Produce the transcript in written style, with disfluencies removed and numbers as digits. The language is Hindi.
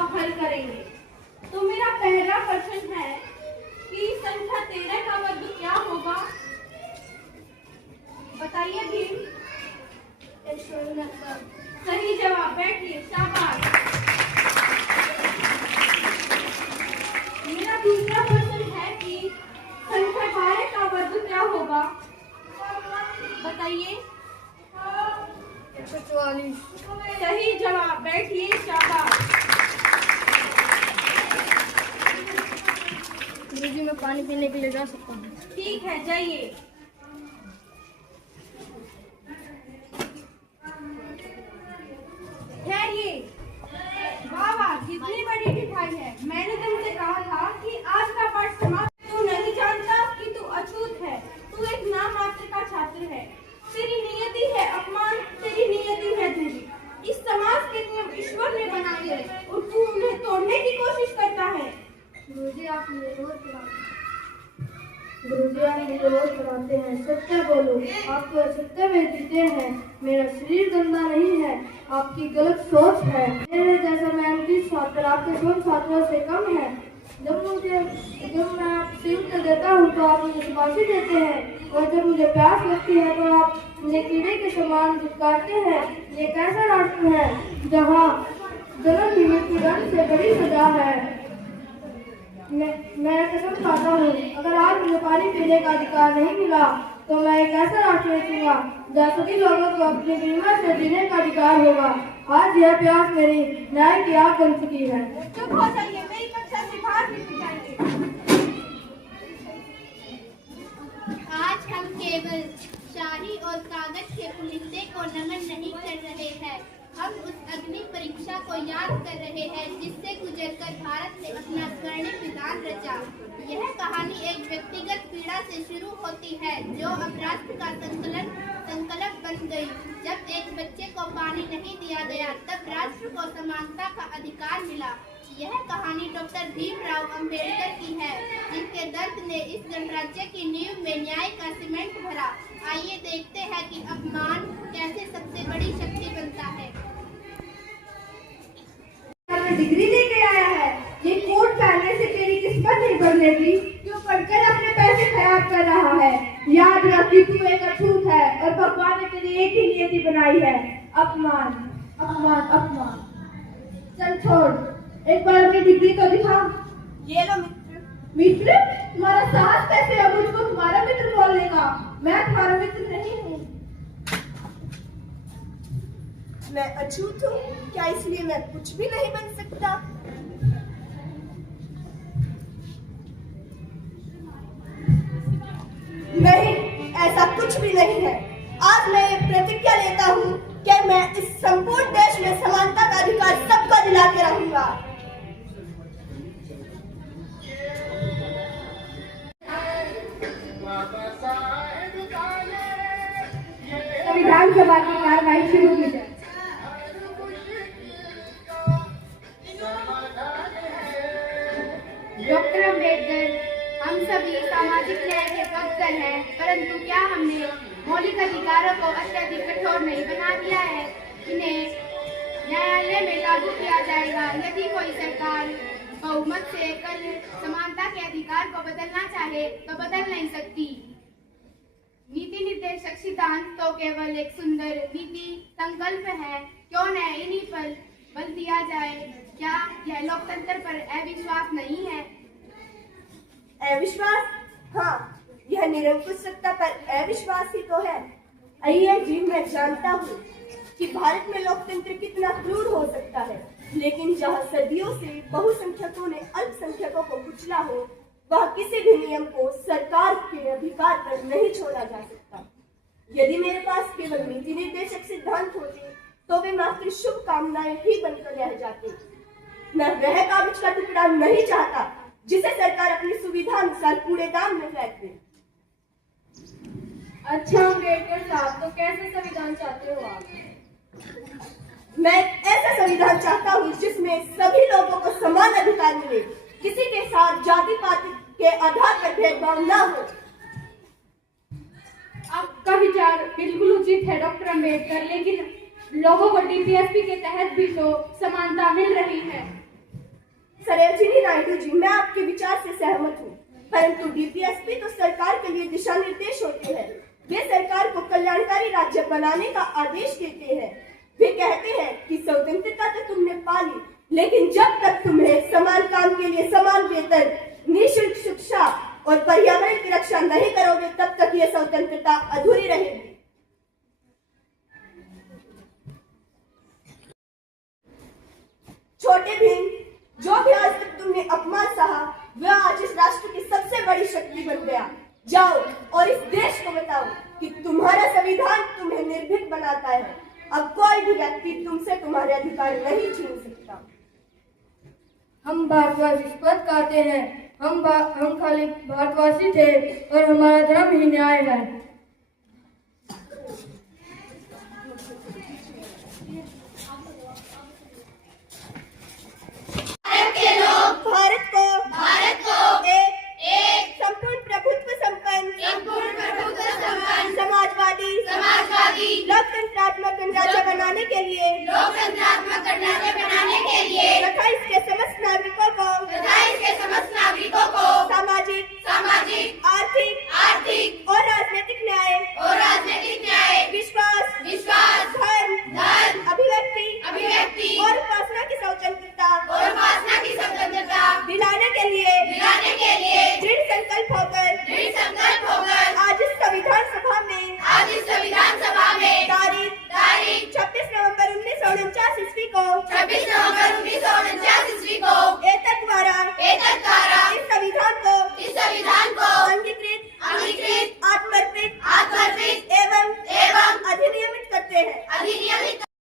का हल करेंगे। तो मेरा पहला प्रश्न है कि संख्या 13 का वर्ग क्या होगा? बताइए भीम। 169। सही जवाब, बैठिए, शाबाश। मेरा दूसरा प्रश्न है कि संख्या 12 का वर्ग क्या होगा? बताइए। 144। सही जवाब, बैठिए, शाबाश। गुरुजी, मैं पानी पीने के लिए जा सकता हूँ? ठीक है, जाइए। ठहरिए। वाह वाह, कितनी बड़ी मिठाई है। मैंने तुमसे कहा था कि आज का पाठ समाप्त। तू नहीं जानता कि तू अछूत है, तू एक नाम मात्र का छात्र है। तेरी नियति है अपमान, तेरी नियति है दूरी। इस समाज के नियम ईश्वर ने बनाए हैं और तू उन्हें तोड़ने की कोशिश करता है। गुरुजी, आप मुझे रोज पढ़ाते हैं। सत्य बोलो, आप तो सत्य में जीते हैं। मेरा शरीर गंदा नहीं है, आपकी गलत सोच है। मेरे जैसा मेहनती छात्र आपके स्वयं छात्रों से कम है। जब मैं आपसे उत्तर देता हूँ तो आप मुझे शाबाशी देते हैं, और जब मुझे प्यास लगती है तो आप मुझे कीड़े के समान धुतकारते हैं। ये कैसा राष्ट्र है जहाँ जन्म भी मृत्युदंड से बड़ी सजा है? मैं कसम खाता हूँ, अगर आज मुझे पानी पीने का अधिकार नहीं मिला तो मैं एक ऐसा राष्ट्र रचूंगा जहाँ सभी लोगों को अपनी गरिमा से जीने का अधिकार होगा। आज यह प्यास मेरी न्याय की आग बन चुकी है। चुप हो जाइए, मेरी कक्षा से बाहर निकल जाइए। आज हम केवल शाही और कागज के पुलिंदे को नमन नहीं कर रहे हैं, हम उस अग्नि परीक्षा को याद कर रहे हैं जिससे गुजरकर भारत ने अपना स्वर्णिम विधान रचा। यह कहानी एक व्यक्तिगत पीड़ा से शुरू होती है जो अब राष्ट्र का संकल्प बन गई। जब एक बच्चे को पानी नहीं दिया गया तब राष्ट्र को समानता का अधिकार मिला। यह कहानी डॉक्टर भीमराव अंबेडकर की है, जिनके दर्द ने इस गणराज्य की नींव में न्याय का सीमेंट भरा। आइए देखते हैं कि अपमान कैसे सबसे बड़ी शक्ति बनता है। डिग्री लेके आया है, ये कोट पहनने से तेरी किस्मत नहीं बदलेगी। जो पढ़कर अपने पैसे खराब कर रहा है, याद रख कि तू एक अछूत है और भगवान ने तेरी एक ही नियति बनाई है, अपमान, अपमान, अपमान। चल छोड़, एक बार अपनी डिग्री तो दिखा। ये लो मित्र। मित्र? तुम्हारा साहस कैसे है मुझको तुम्हारा मित्र बोलने का? मैं तुम्हारा मित्र नहीं हूँ। मैं अछूत हूँ क्या, इसलिए मैं कुछ भी नहीं बन सकता? नहीं, ऐसा कुछ भी नहीं है। आज मैं ये प्रतिज्ञा लेता हूँ कि मैं इस संपूर्ण देश में समानता का अधिकार सबको दिला के रहूंगा। विधानसभा की कार्रवाई शुरू की जाए। डॉक्टर अम्बेडकर, हम सभी सामाजिक न्याय के पक्षधर हैं, परंतु क्या हमने मौलिक अधिकारों को अत्यधिक कठोर नहीं बना दिया है? इन्हें न्यायालय में लागू किया जाएगा। यदि कोई सरकार बहुमत से कल समानता के अधिकार को बदलना चाहे तो बदल नहीं सकती। नीति निर्देशक सिद्धांत तो केवल एक सुंदर नीति संकल्प है, क्यों न इन्हीं पर बल दिया जाए। क्या यह लोकतंत्र पर अविश्वास नहीं है? अविश्वास? हाँ, यह निरंकुश सत्ता पर अविश्वास ही तो है। आइए जी, मैं जानता हूँ कि भारत में लोकतंत्र कितना क्रूर हो सकता है, लेकिन जहाँ सदियों से बहुसंख्यकों ने अल्पसंख्यकों को कुचला हो, वह किसी भी नियम को सरकार के अधिकार पर नहीं छोड़ा जा सकता। यदि मेरे पास केवल नीति निर्देशक सिद्धांत होते तो वे मात्र शुभकामनाएं ही बनकर रह जाती। मैं वह कागज का टुकड़ा नहीं चाहता जिसे सरकार अपनी सुविधा अनुसार कूड़ेदान में फेंक दे। अच्छा अम्बेडकर साहब, तो कैसे संविधान चाहते हो आप? मैं ऐसा संविधान चाहता हूँ जिसमें सभी लोगों को समान अधिकार मिले, किसी के साथ जाति पाति के आधार पर भेदभाव न हो। आपका विचार बिल्कुल उचित है डॉक्टर अम्बेडकर, लेकिन लोगों को डीपीएसपी के तहत भी तो समानता मिल रही है। सरोजिनी नायडू जी, मैं आपके विचार से सहमत हूँ, परंतु डीपीएसपी तो सरकार के लिए दिशा निर्देश होते हैं। वे सरकार को कल्याणकारी राज्य बनाने का आदेश देते हैं। वे कहते हैं कि स्वतंत्रता तो तुमने पा ली, लेकिन जब तक तुम्हें समान काम के लिए समान वेतन, निःशुल्क शिक्षा और पर्यावरण की रक्षा नहीं करोगे, तब तक यह स्वतंत्रता अधूरी रहेगी। छोटे भीम, जो भी आज तक तुमने अपमान सहा, वह आज इस राष्ट्र की सबसे बड़ी शक्ति बन गया। जाओ और इस देश को बताओ कि तुम्हारा संविधान तुम्हें निर्भीक बनाता है। अब कोई भी व्यक्ति तुमसे तुम्हारे अधिकार नहीं छीन सकता। हम भारतवासी पद कहते हैं। हम खाली भारतवासी थे और हमारा धर्म ही न्याय है।